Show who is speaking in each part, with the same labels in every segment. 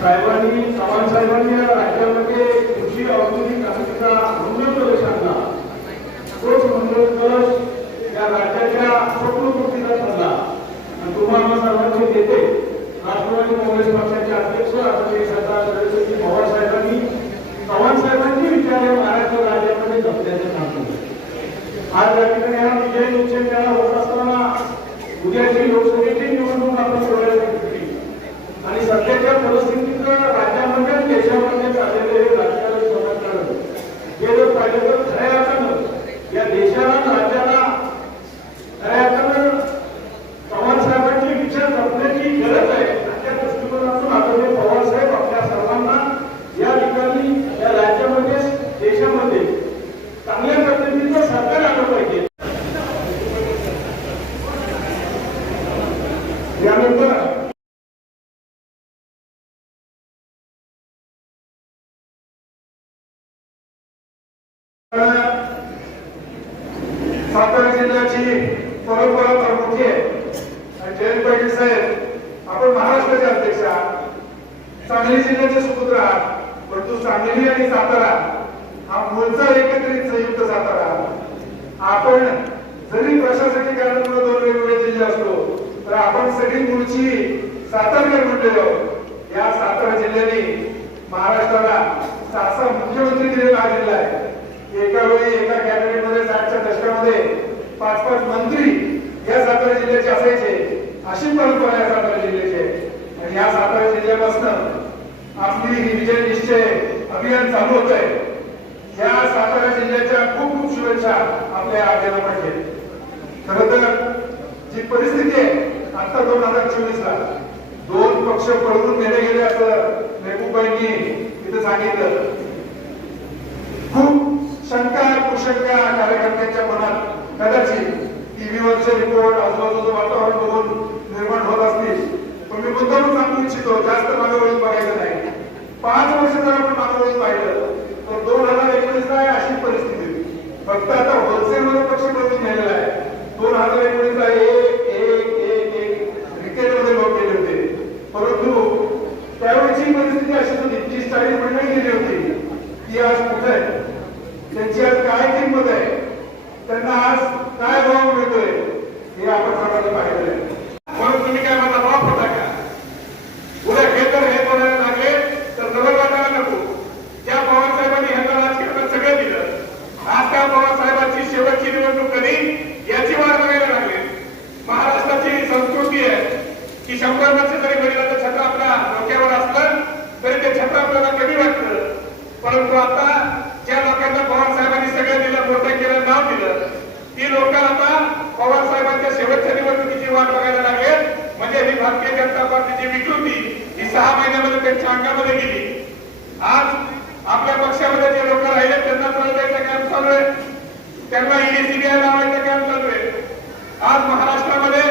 Speaker 1: साहेबांनी चव्हाण साहेबांनी या राज्यामध्ये कृषी औद्योगिक क्रांतीचा मंगल कलश आणला तोच मंगल कलश या राज्याच्या स्वप्नपूर्तीचा ठरला. आणि तुम्हाला सर्वांचे नेते राष्ट्रवादी काँग्रेस पक्षाचे अध्यक्ष आदरणीय सरदार शरदचंद्र पवार साहेबांनी चव्हाण साहेबांची विचार या महाराष्ट्र राज्यामध्ये जपल्याचं काम केलं आज या ठिकाणी हा विजय निश्चय होत असताना उद्याची लोकसभेची निवडणूक आपण डोळ्यात घेतली आणि सध्याच्या परिस्थितीचं राज्यामध्ये देशामध्ये झालेले हे राजकारण समाजकारण हे जर पाहिलं तर खऱ्या अर्थानं या देशाला आणि राज्याला खऱ्या अर्थानं पवार साहेबांचे विचार जपण्याची गरज आहे आणि त्या दृष्टिकोनातून आदरणीय पवार साहेब आपल्या सर्वांना या ठिकाणी या राज्यामध्ये देशामध्ये चांगल्या पद्धतीचं सरकार आलं पाहिजे यानंतर
Speaker 2: सातारा जिल्ह्याची परंपरा प्रमुखी आहे. जयंत पाटील साहेब आपण महाराष्ट्राचे अध्यक्ष आहात. सांगली जिल्ह्याचे सुपुत्र आहात. परंतु सांगली आणि सातारा हा मूळचा एकत्रित संयुक्त सातारा आपण जरी प्रशासकीय कारणामुळे दोन वेगवेगळे जिल्हे असलो तर आपण सगळी मूळची सातारकर म्हणलेलो या सातारा जिल्ह्याने महाराष्ट्राला सहा सहा मुख्यमंत्री दिलेला हा जिल्हा आहे. एका वेळी एका कॅबिनेटमध्ये साठच्या दशकामध्ये पाच पाच मंत्री या सातारा जिल्ह्याचे असायचे. अशी परंपरा या सातारा जिल्ह्याची आहे. आणि या सातारा जिल्ह्यापासून आपली ही विजय निश्चय अभियान चालू होत आहे या सातारा जिल्ह्याच्या खूप खूप शुभेच्छा आपल्या आज्याला पाहिजे खर तर जी परिस्थिती आहे आता दोन हजार चोवीस ला दोन पक्ष पळवून नेले गेले असं मेहबूबाईंनी तिथं सांगितलं खूप शंका त्या कार्यकर्त्यांच्या मनात कदाचित टीव्हीवरचे रिपोर्ट आजूबाजूचं वातावरण बघून निर्माण होत असतील. पण मी मुद्दाम सांगू इच्छितो जास्त मागे वळून बघायचं नाही. पाच वर्ष जर आपण मागे वळून पाहिलं तर दोन हजार एकोणीस ला अशी परिस्थिती. फक्त आता होलसेल मध्ये पक्ष बदलून गेलेला आहे. दोन हजार एकोणीस ला एक एक एक एक रिटेल मध्ये लोक गेले होते. परंतु त्यावेळेची परिस्थिती अशी होती तीस चाळीस मंडळी गेली होती. ती आज कुठे त्यांची आज काय आहे त्यांना आज काय भाव मिळतोय हे आपण सगळ्यांनी पाहिलं
Speaker 3: म्हणून तुम्ही काय माझा माफ होता का उद्या हे तर हे बोलायला लागले तर जवळ वाटायला नको. त्या पवारसाहेबांनी ह्यांना राजकारणात सगळं दिलं आज त्या पवारसाहेबांची शेवटची निवडणूक कधी याची वाट बघायला लागले. महाराष्ट्राची संस्कृती आहे की शंभर वर्ष जरी वडिलाचं छत्र आपल्या डोक्यावर असलं तरी ते छत्र आपल्याला कमी वाटतं परंतु आता ज्या लोकांना पवारसाहेब कार्यकर्ता पार्टीची विट होती ही सहा महिन्यामध्ये त्यांच्या अंगामध्ये गेली. आज आपल्या पक्षामध्ये जे लोक राहिले त्यांना त्रास द्यायचा कॅम्प चालू आहे. त्यांना ईडीसीबीआय लावायचा कॅम्प चालू आहे. आज महाराष्ट्रामध्ये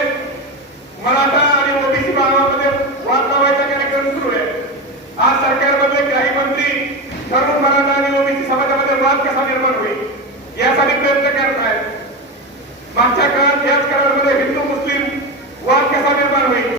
Speaker 3: मराठा आणि ओबीसी भागामध्ये वाद लावायचा कार्यक्रम सुरू आहे. आज सरकारमध्ये काही मंत्री तरुण मराठा आणि ओबीसी समाजामध्ये वाद कसा निर्माण होईल यासाठी प्रयत्न करत आहेत. मागच्या काळात याच काळामध्ये हिंदू मुस्लिम वाद कसा निर्माण होईल